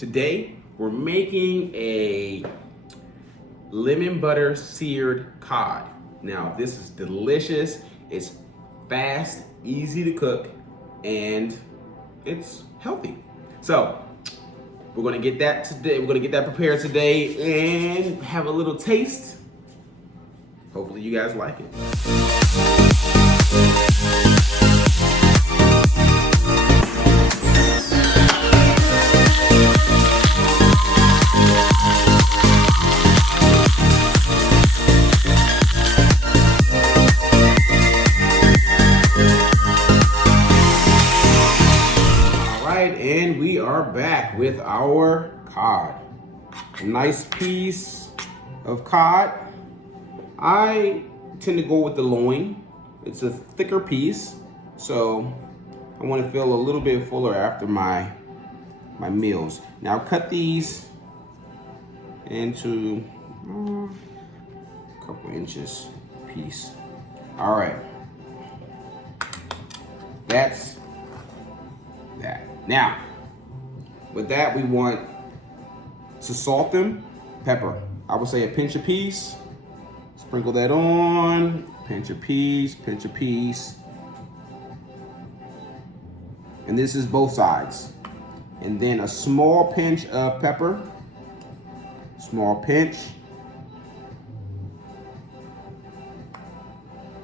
Today, we're making a lemon butter seared cod. Now, this is delicious. It's fast, easy to cook, and it's healthy. So, we're gonna get that today. We're gonna get that prepared today and have a little taste. Hopefully you guys like it. And we are back with our cod. A nice piece of cod. I tend to go with the loin. It's a thicker piece, so I want to feel a little bit fuller after my meals. Now cut these into a couple inches piece. All right, that's that. Now, with that, we want to salt them. Pepper, I would say a pinch a piece. Sprinkle that on, pinch a piece, pinch a piece. And this is both sides. And then a small pinch of pepper, small pinch.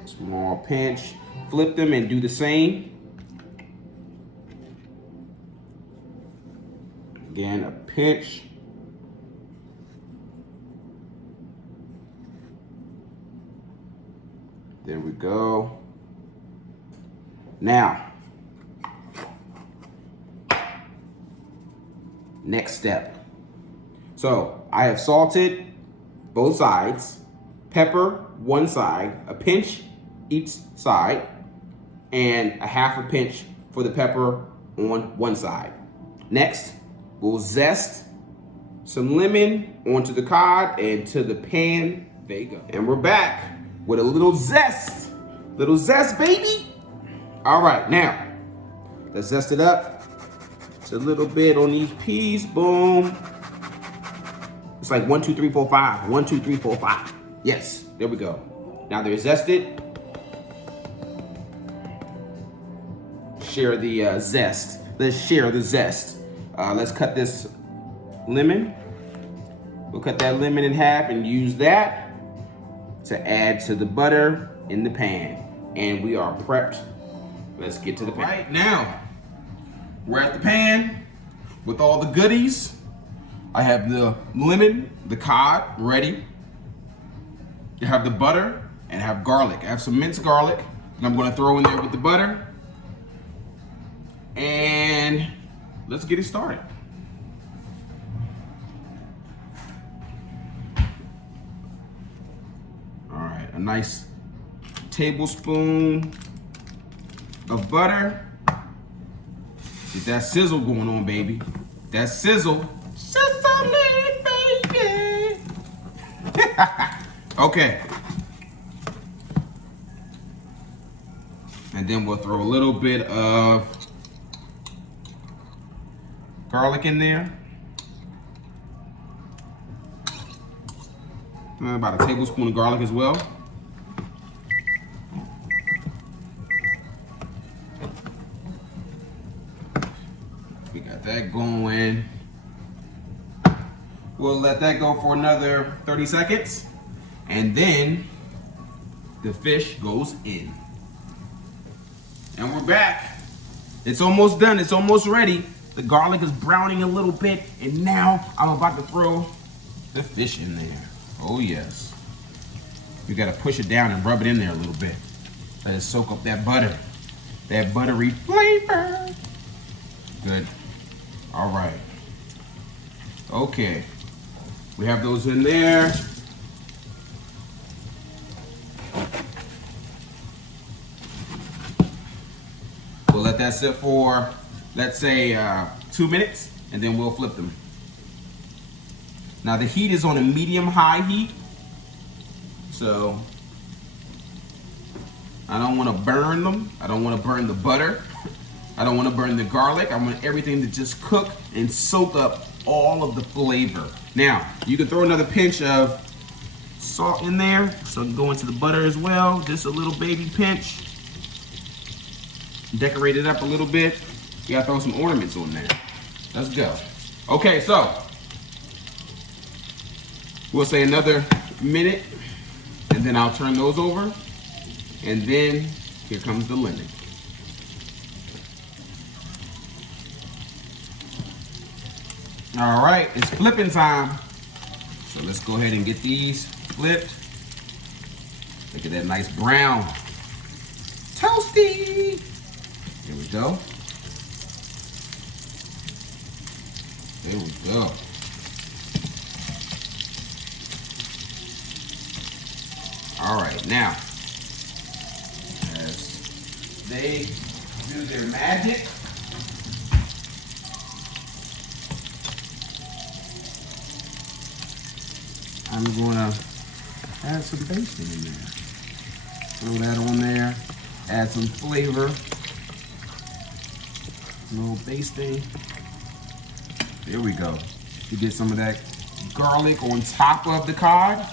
Small pinch. Flip them and do the same. Again, a pinch. There we go. Now, next step. So I have salted both sides, pepper one side, a pinch each side, and a half a pinch for the pepper on one side. Next, we'll zest some lemon onto the cod and to the pan. There you go. And we're back with a little zest. Little zest, baby. All right, now, let's zest it up. Just a little bit on each piece, boom. It's like 1, 2, 3, 4, 5. 1, 2, 3, 4, 5. Yes, there we go. Now they're zested. Share the zest. Let's share the zest. Let's cut this lemon. We'll cut that lemon in half and use that to add to the butter in the pan. And we are prepped. Let's get to the pan. Right now, we're at the pan with all the goodies. I have the lemon, the cod ready. I have the butter and I have garlic. I have some minced garlic that I'm gonna throw in there with the butter. And let's get it started. All right, a nice tablespoon of butter. Get that sizzle going on, baby. That sizzle. Sizzle, baby. Okay. And then we'll throw a little bit of garlic in there. About a tablespoon of garlic as well. We got that going. We'll let that go for another 30 seconds. And then the fish goes in. And we're back. It's almost done. It's almost ready. The garlic is browning a little bit, and now I'm about to throw the fish in there. Oh yes. You gotta push it down and rub it in there a little bit. Let it soak up that butter, that buttery flavor. Good. All right. Okay. We have those in there. We'll let that sit for, let's say 2 minutes, and then we'll flip them. Now the heat is on a medium-high heat, so I don't want to burn them. I don't want to burn the butter. I don't want to burn the garlic. I want everything to just cook and soak up all of the flavor. Now, you can throw another pinch of salt in there, so it can go into the butter as well. Just a little baby pinch. Decorate it up a little bit. You gotta throw some ornaments on there. Let's go. Okay, so we'll say another minute, and then I'll turn those over, and then here comes the lemon. All right, it's flipping time. So let's go ahead and get these flipped. Look at that nice brown. Toasty. There we go. There we go. All right, now, as they do their magic, I'm gonna add some basting in there. Throw that on there, add some flavor, a little basting. There we go. You get some of that garlic on top of the cod.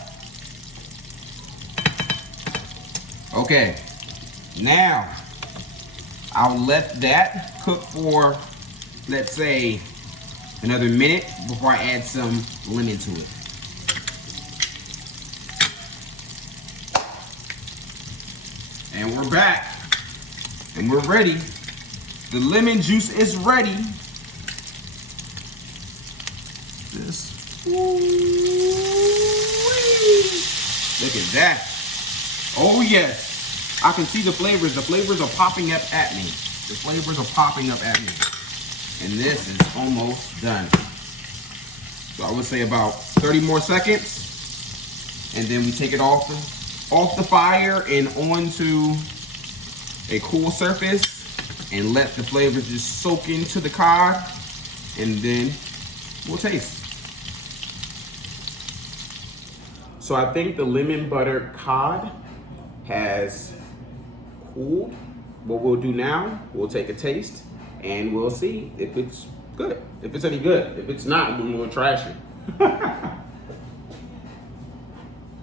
Okay, now I'll let that cook for, let's say, another minute before I add some lemon to it. And we're back, and we're ready. The lemon juice is ready. This, look at that. Oh yes, I can see the flavors. The flavors are popping up at me. The flavors are popping up at me. And this is almost done. So I would say about 30 more seconds, and then we take it off the fire and onto a cool surface and let the flavors just soak into the cod, and then we'll taste. So I think the lemon butter cod has cooled. What we'll do now, we'll take a taste and we'll see if it's good, if it's any good. If it's not, then we'll trash it.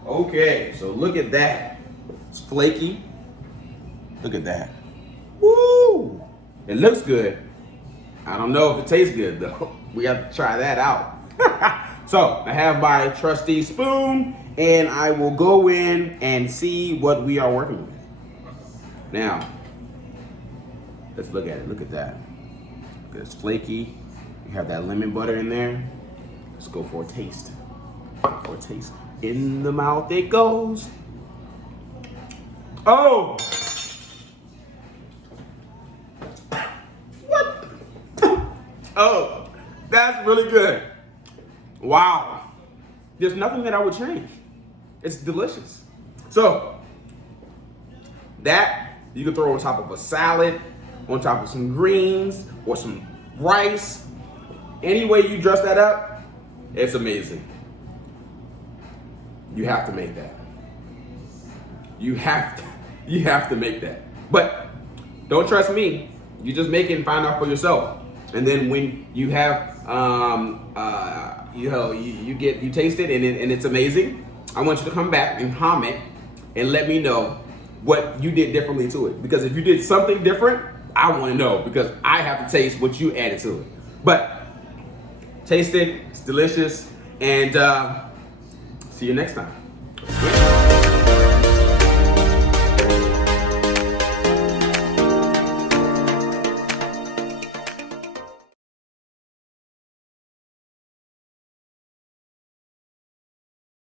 Okay, so look at that. It's flaky. Look at that. Woo! It looks good. I don't know if it tastes good though. We have to try that out. So I have my trusty spoon, and I will go in and see what we are working with. Now, let's look at it. Look at that. It's flaky. You have that lemon butter in there. Let's go for a taste. For a taste. In the mouth it goes. Oh! What? Oh, that's really good. Wow. There's nothing that I would change. It's delicious. So, that you can throw on top of a salad, on top of some greens, or some rice. Any way you dress that up, it's amazing. You have to make that. You have to make that. But don't trust me. You just make it and find out for yourself. And then when you have, you taste it and it's amazing, I want you to come back and comment and let me know what you did differently to it. Because if you did something different, I want to know, because I have to taste what you added to it. But taste it, it's delicious, and see you next time.